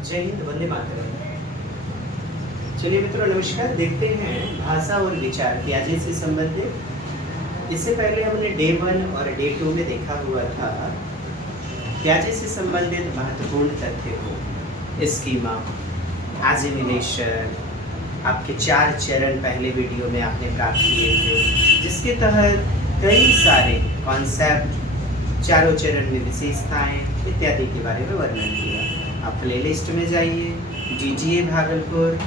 जय हिंद, वंदे मातरम। चलिए मित्रों नमस्कार। देखते हैं भाषा और विचार प्याजे से संबंधित। इससे पहले हमने डे 1 और डे 2 में देखा हुआ था प्याजे से संबंधित महत्वपूर्ण तथ्य को, स्कीमा, एजिमिलेशन, आपके 4 चरण पहले वीडियो में आपने प्राप्त किए थे, जिसके तहत कई सारे कॉन्सेप्ट, चारों चरण में विशेषताएं इत्यादि के बारे में वर्णन किया। आप प्लेलिस्ट में जाइए, DGA भागलपुर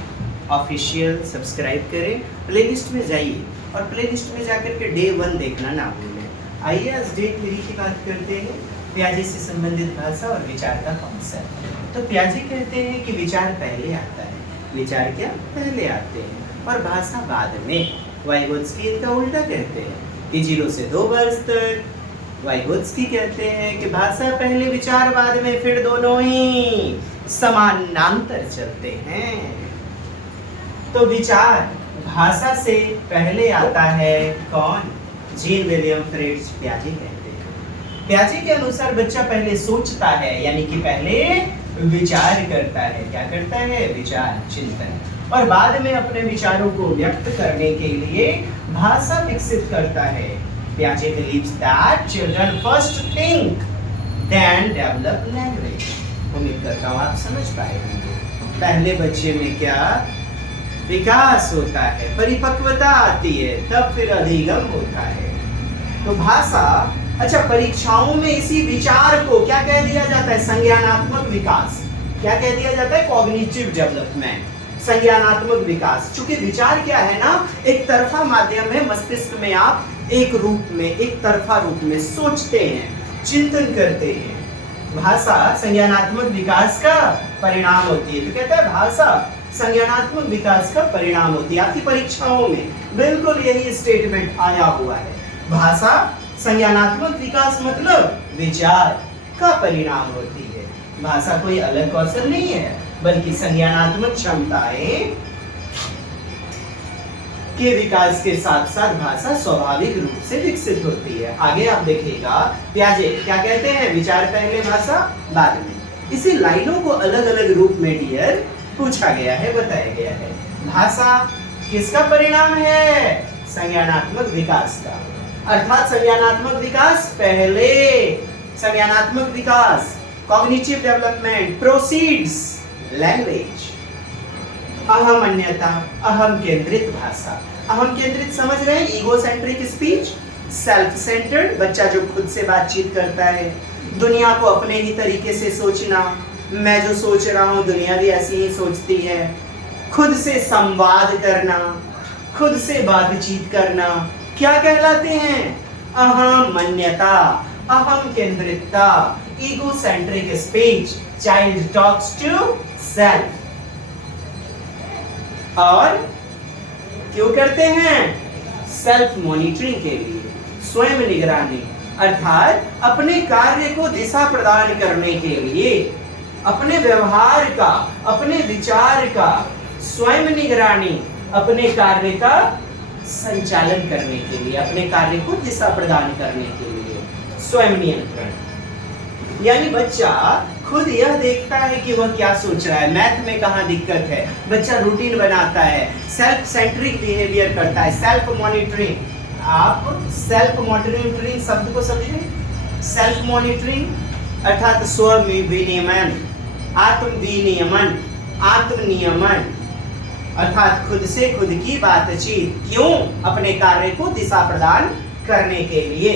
ऑफिशियल सब्सक्राइब करें, प्लेलिस्ट में जाइए और प्लेलिस्ट में जाकर के डे 1 देखना ना भूलें। आइए आज डे 3 की बात करते हैं, प्याजे से संबंधित भाषा और विचार का कॉन्सेप्ट। तो प्याजे कहते हैं कि विचार पहले आता है, विचार क्या पहले आते हैं और भाषा बाद में। वाइगोत्स्की इनका उल्टा कहते हैं कि 0 से 2 वर्ष तक। वाइगोत्स्की कहते हैं कि भाषा पहले विचार बाद में, फिर दोनों ही समानांतर चलते हैं। तो विचार भाषा से पहले आता है कौन? जीन विलियम फ्रिट्ज प्याजे कहते हैं। प्याजे के अनुसार बच्चा पहले सोचता है, यानी कि पहले विचार करता है। क्या करता है? विचार, चिंतन, और बाद में अपने विचारों को व्यक्त करने के लिए भाषा विकसित करता है। Piaget believes that children first think, then develop language. उम्मीद करता हूँ आप समझ पाए होंगे। पहले बच्चे में क्या विकास होता है, परिपक्वता आती है, तब फिर अधिगम होता है। तो भाषा, अच्छा, परीक्षाओं में इसी विचार को क्या कह दिया जाता है? संज्ञानात्मक विकास। क्या कह दिया जाता है? कॉग्निटिव डेवलपमेंट, संज्ञानात्मक विकास। चूंकि विचार क्या है ना, एक तरफा माध्यम है। मस्तिष्क में आप एक रूप में, एक तरफा रूप में सोचते हैं, चिंतन करते हैं। भाषा संज्ञानात्मक विकास का परिणाम होती है। तो कहता है भाषा संज्ञानात्मक विकास का परिणाम होती है। आपकी परीक्षाओं में बिल्कुल यही स्टेटमेंट आया हुआ है। भाषा संज्ञानात्मक विकास मतलब विचार का परिणाम होती है। भाषा कोई अलग कौशल नहीं है, बल्कि संज्ञानात्मक क्षमताएं के विकास के साथ साथ भाषा स्वाभाविक रूप से विकसित होती है। आगे आप देखिएगा प्याजे क्या कहते हैं? विचार पहले, भाषा बाद में। इसी लाइनों को अलग अलग रूप में डियर पूछा गया है, बताया गया है। भाषा किसका परिणाम है? संज्ञानात्मक विकास का। अर्थात संज्ञानात्मक विकास पहले, संज्ञानात्मक विकास, कॉग्निटिव डेवलपमेंट प्रोसीड्स लैंग्वेज। अहमन्यता, अहम केंद्रित भाषा। अहम केंद्रित समझ रहे हैं? ईगोसेंट्रिक स्पीच, सेल्फ सेंटर्ड, बच्चा जो खुद से बातचीत करता है, दुनिया को अपने ही तरीके से सोचना। मैं जो सोच रहा हूँ दुनिया भी ऐसी ही सोचती है। खुद से संवाद करना, खुद से बातचीत करना, क्या कहलाते हैं? अहमन्यता, अहम केंद्रितता, egocentric speech. Child talks to self. और क्यों करते हैं? सेल्फ मॉनिटरिंग के लिए, स्वयं निगरानी, अर्थात अपने कार्य को दिशा प्रदान करने के लिए, अपने व्यवहार का, अपने विचार का स्वयं निगरानी, अपने कार्य का संचालन करने के लिए, अपने कार्य को दिशा प्रदान करने के लिए स्वयं नियंत्रण। यानी बच्चा खुद यह देखता है कि वह क्या सोच रहा है। मैथ में कहाँ दिक्कत है, बच्चा रूटीन बनाता है, सेल्फ सेंट्रिक बिहेवियर करता है, सेल्फ मॉनिटरिंग। आप सेल्फ मॉनिटरिंग शब्द को समझें। सेल्फ मॉनिटरिंग अर्थात स्व विनियमन, आत्म विनियमन, आत्मनियमन, अर्थात खुद से खुद की बातचीत। क्यों? अपने कार्य को दिशा प्रदान करने के लिए।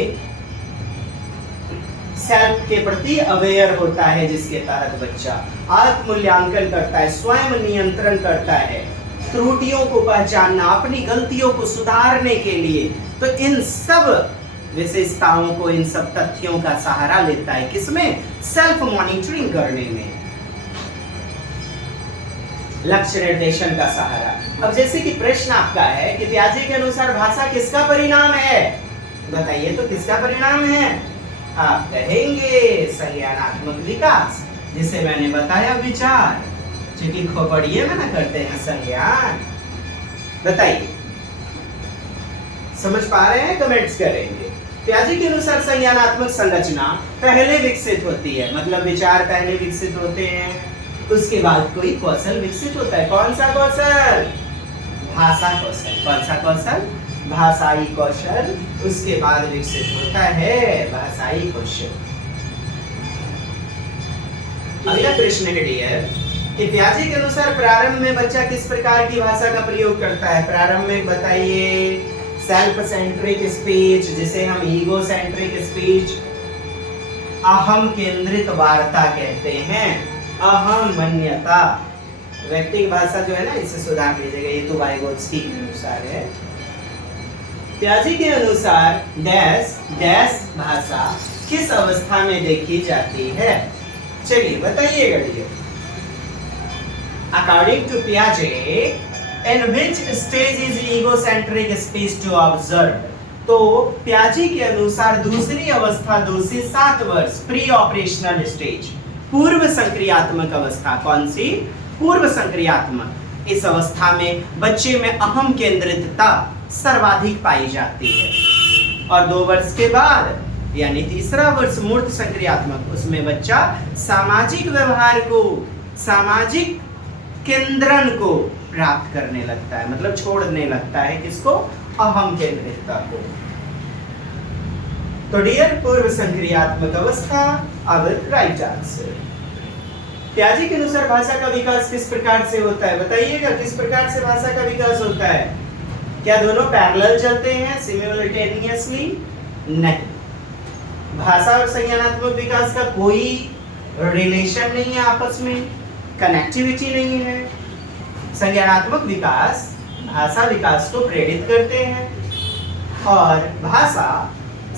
सेल्फ के प्रति अवेयर होता है, जिसके तहत बच्चा आत्मूल्यांकन करता है, स्वयं नियंत्रण करता है, त्रुटियों को पहचानना, अपनी गलतियों को सुधारने के लिए। तो इन सब विशेषताओं को, इन सब तथ्यों का सहारा लेता है। किसमें? सेल्फ मॉनिटरिंग करने में, लक्ष्य निर्देशन का सहारा। अब जैसे कि प्रश्न आपका है कि प्याजे के अनुसार भाषा किसका परिणाम है? बताइए तो किसका परिणाम है? आप कहेंगे संज्ञानात्मक विकास, जिसे मैंने बताया विचार, क्योंकि खोपड़िए में ना करते हैं संज्ञान। बताइए समझ पा रहे हैं? कमेंट्स करेंगे। प्याजे के अनुसार संज्ञानात्मक संरचना पहले विकसित होती है, मतलब विचार पहले विकसित होते हैं, उसके बाद कोई कौशल विकसित होता है। कौन सा कौशल? भाषा कौशल। कौन सा कौशल? भाषाई कौशल। उसके बाद विकसित होता है भाषाई कौशल। अगला प्रश्न है डियर कि पियाजे के अनुसार प्रारंभ में बच्चा किस प्रकार की भाषा का प्रयोग करता है? प्रारंभ में बताइए। सेल्फ सेंट्रिक स्पीच, जिसे हम ईगो सेंट्रिक स्पीच, अहम केंद्रित वार्ता कहते हैं। अहम मन्यता, व्यक्तिगत भाषा जो है ना, इसे सुधार लीजिएगा, ये तो वाइगोत्स्की के अनुसार है। पियाजे के अनुसार डैश डैश भाषा किस अवस्था में देखी जाती है? चलिए बताइएगा dear. According to Piaget, in which stage is egocentric speech to observe? तो पियाजे के अनुसार दूसरी अवस्था 2 से 7 वर्ष, प्री ऑपरेशनल स्टेज, पूर्व संक्रियात्मक अवस्था। कौन सी? पूर्व संक्रियात्मक। इस अवस्था में बच्चे में अहम केंद्रितता सर्वाधिक पाई जाती है। और 2 वर्ष के बाद यानी तीसरा वर्ष मूर्त संक्रियात्मक, उसमें बच्चा सामाजिक व्यवहार को, सामाजिक केंद्रन को प्राप्त करने लगता है, मतलब छोड़ने लगता है किसको? अहम केंद्रितता को। तो डियर पूर्व संक्रियात्मक अवस्था। अब राइट आंसर। पियाजे के अनुसार भाषा का विकास किस प्रकार से होता है? बताइएगा, किस प्रकार से भाषा का विकास होता है? क्या दोनों पैरेलल चलते हैं सिमुलेटेनियसली? नहीं। भाषा और संज्ञानात्मक विकास का कोई रिलेशन नहीं है आपस में, कनेक्टिविटी नहीं है। संज्ञानात्मक विकास भाषा विकास को प्रेरित करते हैं और भाषा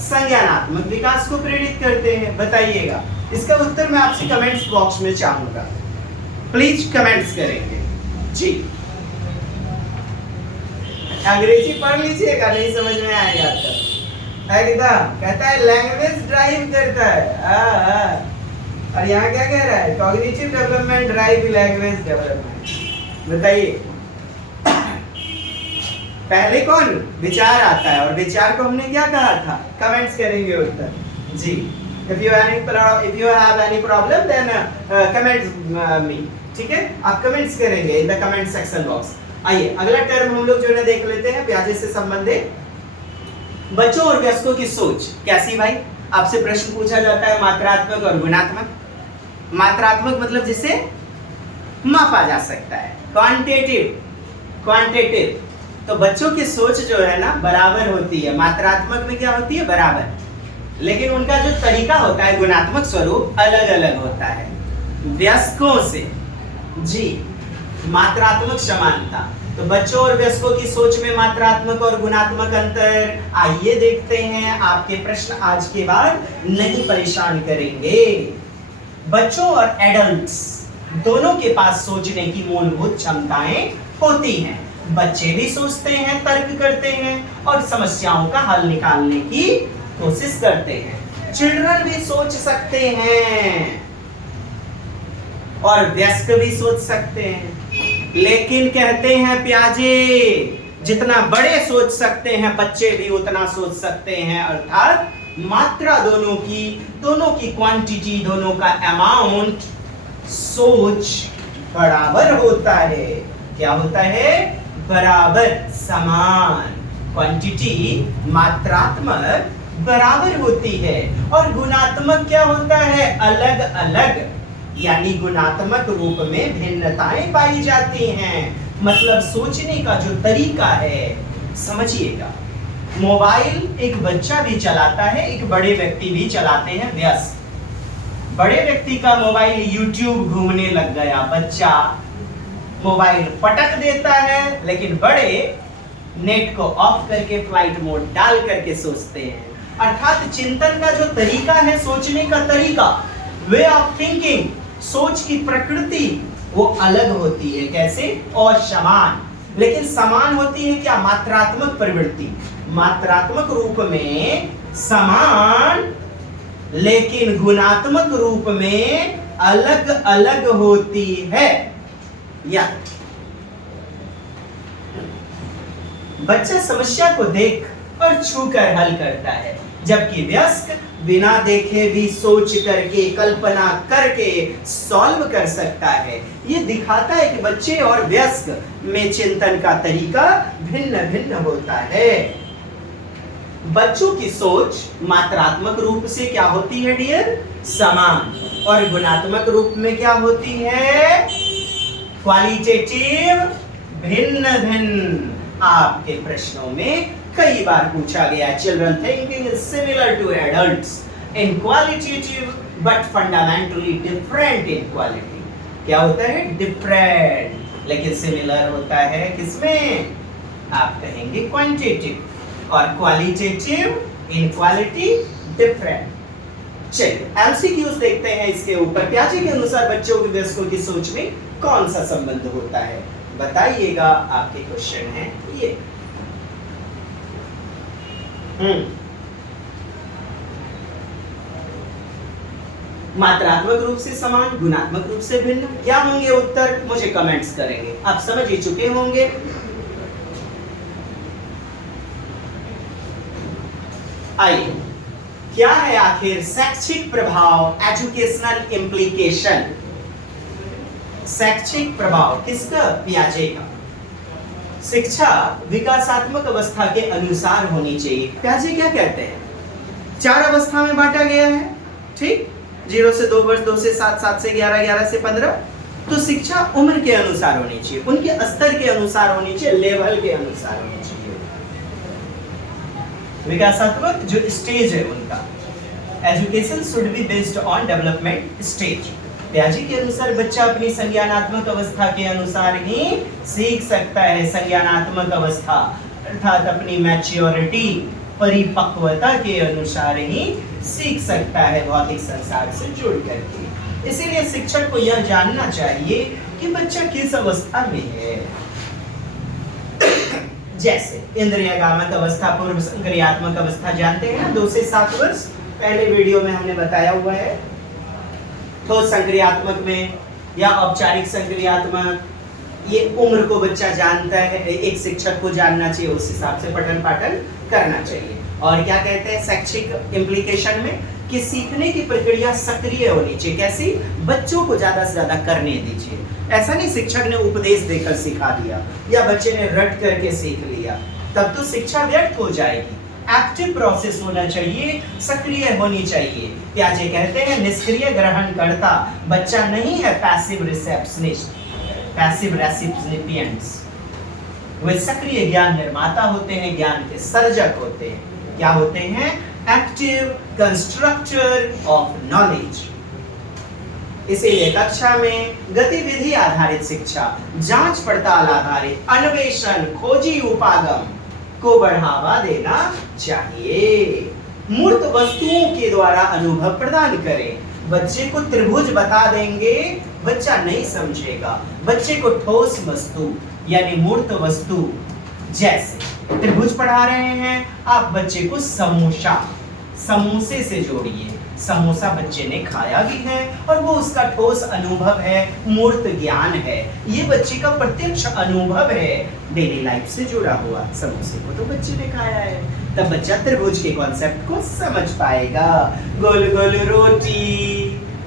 संज्ञानात्मक विकास को प्रेरित करते हैं। बताइएगा, इसका उत्तर मैं आपसे कमेंट्स बॉक्स में चाहूंगा, प्लीज कमेंट्स करेंगे जी। अंग्रेजी पढ़ लीजिएगा, नहीं समझ में आएगा तो एकदम कहता है लैंग्वेज ड्राइव करता है। और यहाँ क्या कह रहा है? Cognitive development drive language development. बताइए, पहले कौन? विचार आता है, और विचार को हमने क्या कहा था? कमेंट्स करेंगे उत्तर जी। if you have any problem then comment me, ठीक है? आप कमेंट्स करेंगे in the comment section box. आइए अगला टर्म हम लोग जो है देख लेते हैं पियाजे से संबंधित। बच्चों और वयस्कों की सोच कैसी? भाई आपसे प्रश्न पूछा जाता है मात्रात्मक और गुणात्मक। मात्रात्मक मतलब जिसे मापा जा सकता है, क्वांटिटेटिव। तो बच्चों की सोच जो है ना बराबर होती है। मात्रात्मक में क्या होती है? बराबर। लेकिन उनका जो तरीका होता है, गुणात्मक स्वरूप अलग अलग होता है वयस्कों से जी। मात्रात्मक समानता, तो बच्चों और वयस्कों की सोच में मात्रात्मक और गुणात्मक अंतर। आइए देखते हैं, आपके प्रश्न आज के बाद नहीं परेशान करेंगे। बच्चों और एडल्ट्स दोनों के पास सोचने की मूलभूत क्षमताएं होती हैं। बच्चे भी सोचते हैं, तर्क करते हैं और समस्याओं का हल निकालने की कोशिश करते हैं। चिल्ड्रन भी सोच सकते हैं और वयस्क भी सोच सकते हैं। लेकिन कहते हैं पियाजे, जितना बड़े सोच सकते हैं बच्चे भी उतना सोच सकते हैं। अर्थात मात्रा दोनों की क्वांटिटी, दोनों का अमाउंट, सोच बराबर होता है। क्या होता है? बराबर, समान। क्वांटिटी मात्रात्मक बराबर होती है। और गुणात्मक क्या होता है? अलग अलग, यानी गुणात्मक रूप में भिन्नताएं पाई जाती हैं। मतलब सोचने का जो तरीका है, समझिएगा। मोबाइल एक बच्चा भी चलाता है, एक बड़े व्यक्ति भी चलाते हैं, वयस्क। बड़े व्यक्ति का मोबाइल यूट्यूब घूमने लग गया, बच्चा मोबाइल पटक देता है, लेकिन बड़े नेट को ऑफ करके फ्लाइट मोड डाल करके सोचते हैं। अर्थात चिंतन का जो तरीका है, सोचने का तरीका, वे ऑफ थिंकिंग, सोच की प्रकृति वो अलग होती है। कैसे? और समान। लेकिन समान होती है क्या? मात्रात्मक प्रवृत्ति, मात्रात्मक रूप में समान, लेकिन गुणात्मक रूप में अलग अलग होती है। या बच्चा समस्या को देख और छूकर हल करता है, जबकि वयस्क बिना देखे भी सोच करके कल्पना करके सॉल्व कर सकता है। ये दिखाता है कि बच्चे और वयस्क में चिंतन का तरीका भिन्न भिन्न होता है। बच्चों की सोच मात्रात्मक रूप से क्या होती है डियर? समान। और गुणात्मक रूप में क्या होती है? क्वालिटेटिव, भिन्न भिन्न। आपके प्रश्नों में कई बार पूछा गया, children thinking is similar to adults in qualitative but fundamentally different in quality. क्या होता है? डिफरेंट, लेकिन सिमिलर होता है किसमें? आप कहेंगे क्वांटिटेटिव, और क्वालिटेटिव इन क्वालिटी डिफरेंट। चलिए एमसीक्यूज देखते हैं इसके ऊपर। पियाजे के अनुसार बच्चों के वयस्कों की सोच में कौन सा संबंध होता है? बताइएगा। आपके क्वेश्चन है ये। मात्रात्मक रूप से समान, गुणात्मक रूप से भिन्न। क्या होंगे उत्तर? मुझे कमेंट्स करेंगे। आप समझ ही चुके होंगे। आइए, क्या है आखिर शैक्षिक प्रभाव, एजुकेशनल इम्प्लीकेशन? शैक्षिक प्रभाव किसका? पियाजे का। शिक्षा विकासात्मक अवस्था के अनुसार होनी चाहिए। पियाजे क्या कहते हैं? 4 अवस्था में बांटा गया है, ठीक? 0 से 2 वर्ष, 2 से 7, 7 से 11, 11 से 15। तो शिक्षा उम्र के अनुसार होनी चाहिए, उनके स्तर के अनुसार होनी चाहिए, लेवल के अनुसार होनी चाहिए। विकासात्मक जो स्टेज है उनका, education should be based on development stage. पियाजे के अनुसार बच्चा अपनी संज्ञानात्मक अवस्था के अनुसार ही सीख सकता है। संज्ञानात्मक अवस्था अर्थात अपनी मैच्योरिटी, परिपक्वता के अनुसार ही सीख सकता है भौतिक संसार से जुड़ करके। इसीलिए शिक्षक को यह जानना चाहिए कि बच्चा किस अवस्था में है। जैसे इंद्रियगामक अवस्था, पूर्व संक्रियात्मक अवस्था जानते हैं ना, 2 से 7 वर्ष, पहले वीडियो में हमने बताया हुआ है। तो संक्रियात्मक में या औपचारिक संक्रियात्मक, ये उम्र को बच्चा जानता है, एक शिक्षक को जानना चाहिए, उस हिसाब से पठन पाठन करना चाहिए। और क्या कहते हैं शैक्षिक इम्प्लीकेशन में? कि सीखने की प्रक्रिया सक्रिय होनी चाहिए। कैसी? बच्चों को ज्यादा से ज्यादा करने दीजिए। ऐसा नहीं शिक्षक ने उपदेश देकर सिखा दिया या बच्चे ने रट करके सीख लिया, तब तो शिक्षा व्यर्थ हो जाएगी। एक्टिव प्रोसेस होना चाहिए, सक्रिय होनी चाहिए। पियाजे कहते हैं निष्क्रिय ग्रहणकर्ता बच्चा नहीं है, पैसिव रिसेप्शनिस्ट, पैसिव रेसिपिएंट्स। वे सक्रिय ज्ञान निर्माता होते हैं, ज्ञान के सर्जक होते हैं। क्या होते हैं? Active constructor of knowledge. इसीलिए कक्षा में गतिविधि आधारित शिक्षा, जांच पड़ताल आधारित, अन्वेषण, खोजी उपागम को बढ़ावा देना चाहिए। मूर्त वस्तुओं के द्वारा अनुभव प्रदान करें। बच्चे को त्रिभुज बता देंगे, बच्चा नहीं समझेगा। बच्चे को ठोस वस्तु यानी मूर्त वस्तु, जैसे त्रिभुज पढ़ा रहे हैं आप, बच्चे को समोसा, समोसे से जोड़िए। समोसा बच्चे ने खाया भी है और वो उसका ठोस अनुभव है, मूर्त ज्ञान है, ये बच्चे का प्रत्यक्ष अनुभव है, डेली लाइफ से जुड़ा हुआ। समोसे को तो बच्चे ने खाया है, तब बच्चा त्रिभुज के कॉन्सेप्ट को समझ पाएगा। गोल गोल रोटी,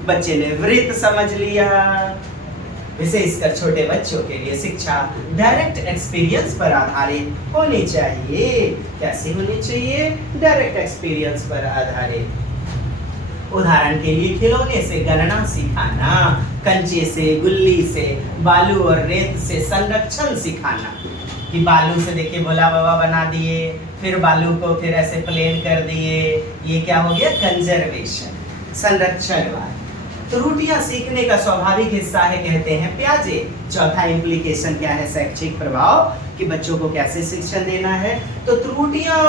बच्चे ने वृत्त समझ लिया। विशेषकर छोटे बच्चों के लिए शिक्षा डायरेक्ट एक्सपीरियंस पर आधारित होनी चाहिए। कैसे होनी चाहिए? डायरेक्ट एक्सपीरियंस पर आधारित। उदाहरण के लिए खिलौने से गणना सिखाना, कंचे से, गुल्ली से, बालू और रेत से संरक्षण सिखाना। कि बालू से देखिए भोला बाबा बना दिए, फिर बालू को फिर ऐसे प्लेन कर दिए, ये क्या हो गया? कंजर्वेशन, संरक्षणवाद। त्रुटियां सीखने का स्वाभाविक हिस्सा है कहते हैं पियाजे। चौथा इम्प्लीकेशन क्या है शैक्षिक प्रभाव, कि बच्चों को कैसे शिक्षण देना है? तो त्रुटियां,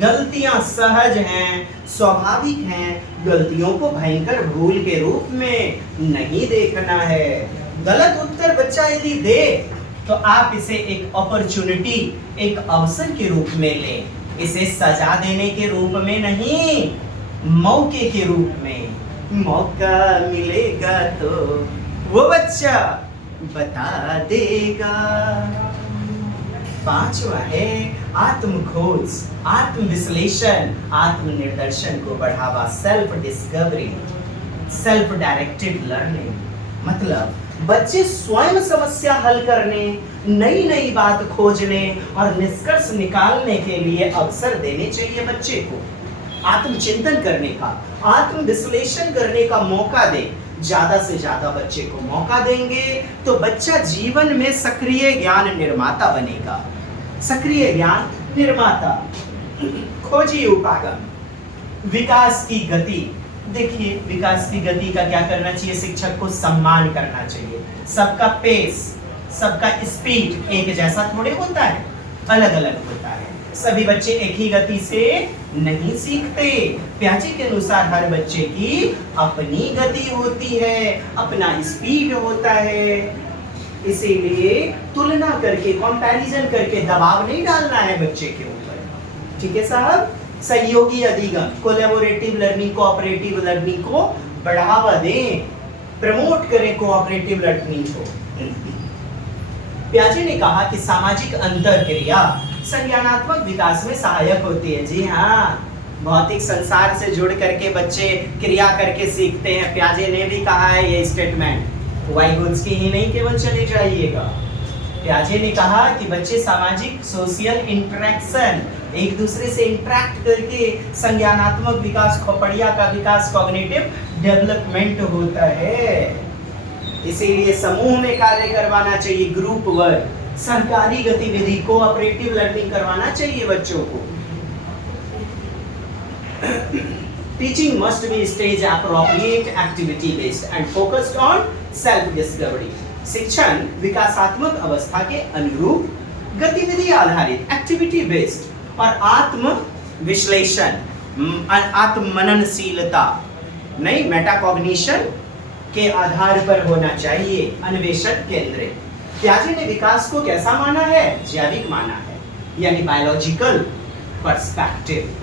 गलतियां सहज हैं, स्वाभाविक हैं। गलतियों को भयंकर भूल के रूप में नहीं देखना है। गलत उत्तर बच्चा यदि दे तो आप इसे एक अपॉर्चुनिटी, एक अवसर के रूप में लें। इसे सजा देने के रूप में नहीं, मौके के रूप में। मौका मिलेगा तो वो बच्चा बता देगा। 5वां है आत्म खोज, आत्म विश्लेषण, आत्म निर्दर्शन को बढ़ावा, self discovery, self directed learning. मतलब बच्चे स्वयं समस्या हल करने, नई नई बात खोजने और निष्कर्ष निकालने के लिए अवसर देने चाहिए बच्चे को। आत्मचिंतन करने का, आत्म विश्लेषण करने का मौका दें। ज्यादा से ज्यादा बच्चे को मौका देंगे तो बच्चा जीवन में सक्रिय ज्ञान निर्माता बनेगा। सक्रिय ज्ञान निर्माता। खोजिए उपागम। विकास की गति। देखिए, विकास की गति का क्या करना चाहिए? शिक्षक को सम्मान करना चाहिए। सबका पेस, सबका स्पीड एक जैसा थोड़े होता है, अलग अलग होता है। सभी बच्चे एक ही गति से नहीं सीखते। प्याजे के अनुसार हर बच्चे की अपनी गति होती है, अपना स्पीड होता है। इसीलिए तुलना करके, कंपैरिजन करके दबाव नहीं डालना है बच्चे के ऊपर। ठीक है साहब? सहयोगी अधिगम, कोलैबोरेटिव लर्निंग, कोऑपरेटिव लर्निंग को बढ़ावा दें, प्रमोट करें कोऑपरेटिव लर्निंग को। प्याजे ने कहा कि सामाजिक अंतरक्रिया संज्ञानात्मक विकास में सहायक होती है। जी हाँ, भौतिक संसार से जुड़ करके बच्चे क्रिया करके सीखते हैं। प्याजे ने भी कहा है ये स्टेटमेंट। वाइगोत्स की ही नहीं केवल चले जाइएगा। प्याजे ने कहा कि बच्चे सामाजिक, सोशल इंटरेक्शन, एक दूसरे से इंटरेक्ट करके संज्ञानात्मक विकास, खोपड़िया का विकास, कॉग्निटिव डेवलपमेंट होता है। इसीलिए समूह में कार्य करवाना चाहिए, ग्रुप वर्क, सरकारी गतिविधि, कोऑपरेटिव लर्निंग करवाना चाहिए बच्चों को। Teaching must be stage appropriate, activity based and focused on self discovery. शिक्षण विकासात्मक अवस्था के अनुरूप, गतिविधि आधारित, एक्टिविटी बेस्ड और आत्म विश्लेषण, आत्म मननशीलता, नहीं मेटाकॉग्निशन के आधार पर होना चाहिए, अन्वेषण केंद्रित। प्याजे ने विकास को कैसा माना है? जैविक माना है, यानी बायोलॉजिकल पर्सपेक्टिव।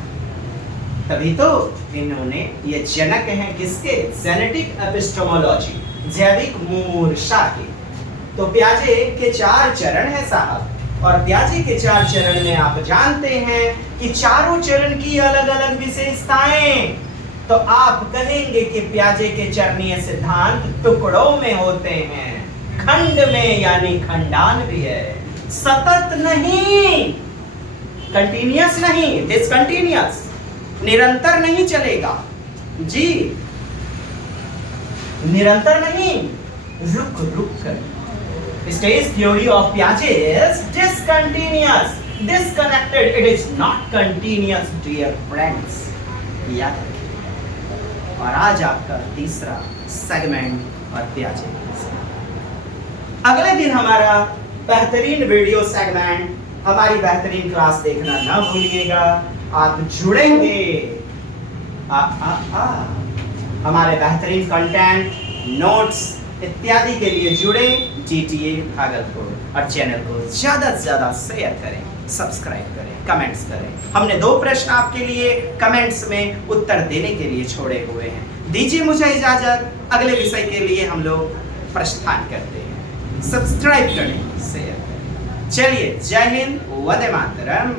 तभी तो इन्होंने, ये जनक हैं किसके? जेनेटिक एपिस्टेमोलॉजी, जैविक मूर्छा के। तो प्याजे के 4 चरण हैं साहब, और प्याजे के 4 चरण में आप जानते हैं कि चारों चरण की अलग अलग विशेषताएं। तो आप कहेंगे कि प्याजे के चरणीय सिद्धांत टुकड़ों में होते हैं, खंड में, यानी खंडान भी है, सतत नहीं, कंटिन्यूअस नहीं, डिसकंटिन्यूअस, निरंतर नहीं चलेगा जी, निरंतर नहीं, रुक रुक कर। स्टेज थ्योरी ऑफ प्याजे is discontinuous, disconnected, it is not continuous dear friends. याद रखिए। और आज आपका तीसरा सेगमेंट और प्याजे। अगले दिन हमारा बेहतरीन वीडियो सेगमेंट, हमारी बेहतरीन क्लास देखना ना भूलिएगा। आप जुड़ेंगे हमारे बेहतरीन कंटेंट, नोट्स इत्यादि के लिए जुड़े जीटीए भागलपुर, और चैनल को ज्यादा से ज्यादा शेयर करें, सब्सक्राइब करें, कमेंट्स करें। हमने 2 प्रश्न आपके लिए कमेंट्स में उत्तर देने के लिए छोड़े हुए हैं। दीजिए मुझे इजाजत, अगले विषय के लिए हम लोग प्रस्थान करते हैं। सब्सक्राइब करें, शेयर करें। चलिए, जय हिंद, वंदे मातरम।